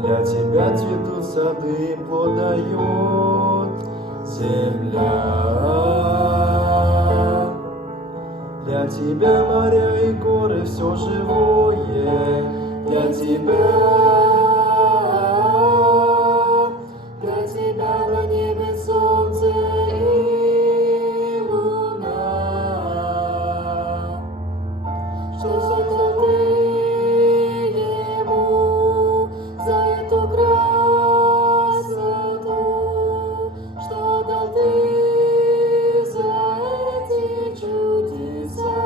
Для тебя цветут сады, плод дает земля. Для тебя моря и горы, все живое. Для тебя на небе солнце и луна. Что создал ты ему за эту красоту? Что дал ты за эти чудеса?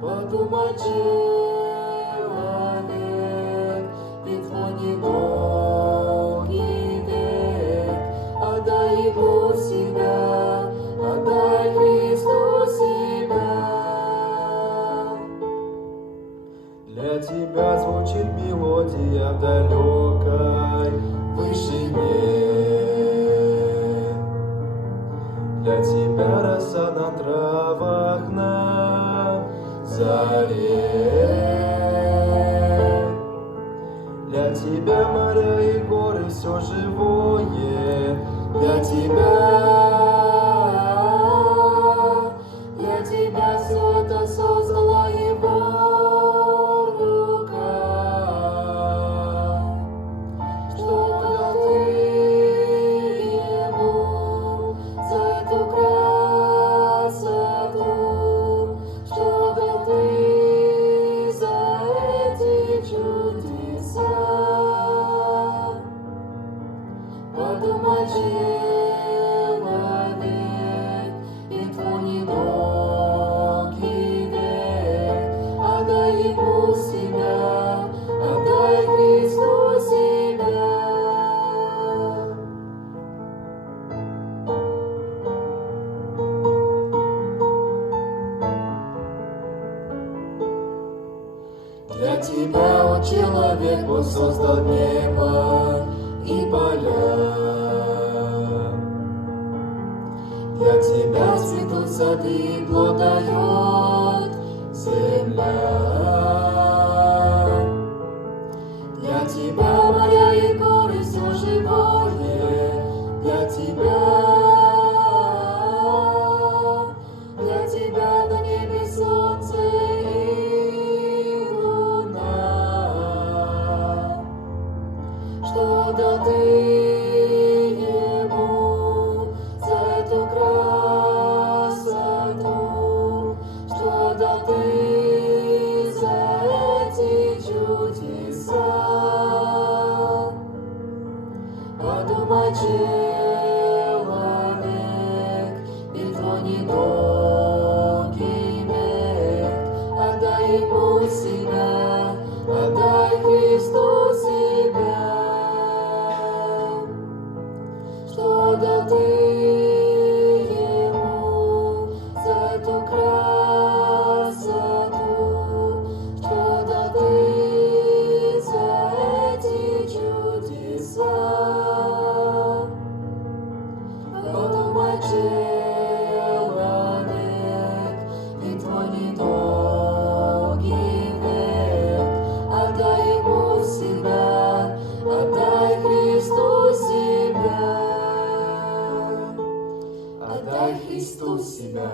Подумай, человек, ведь твой недолгий век. Отдай ему себя, отдай Христу себя. Для тебя звучит мелодия в далекой вышине. Для тебя роса на травах на заре. Для тебя моря и горы, все живое. Для тебя все это создала его рука. Что дал ты ему за эту красоту? Что дал ты за эти чудеса? Подумай, человек, и твой недолгий век. Отдай ему себя, отдай Христу себя. Для тебя, о человек, Бог создал небо и поля. Для тебя цветут сады, и плод дает земля. Для тебя моря и горы, все живое. Для тебя на небе солнце и луна. Что дал ты ему за эту красоту? Что дал ты за эти чудеса? Подумай, человек, и твой недолгий век. Отдай ему себя, отдай Христу себя. Что дал ты ему за эту красоту? Что дал ты за эти чудеса? Подумай, человек, и твой недолгий век. Отдай ему себя, отдай Христу себя. Отдай Христу себя.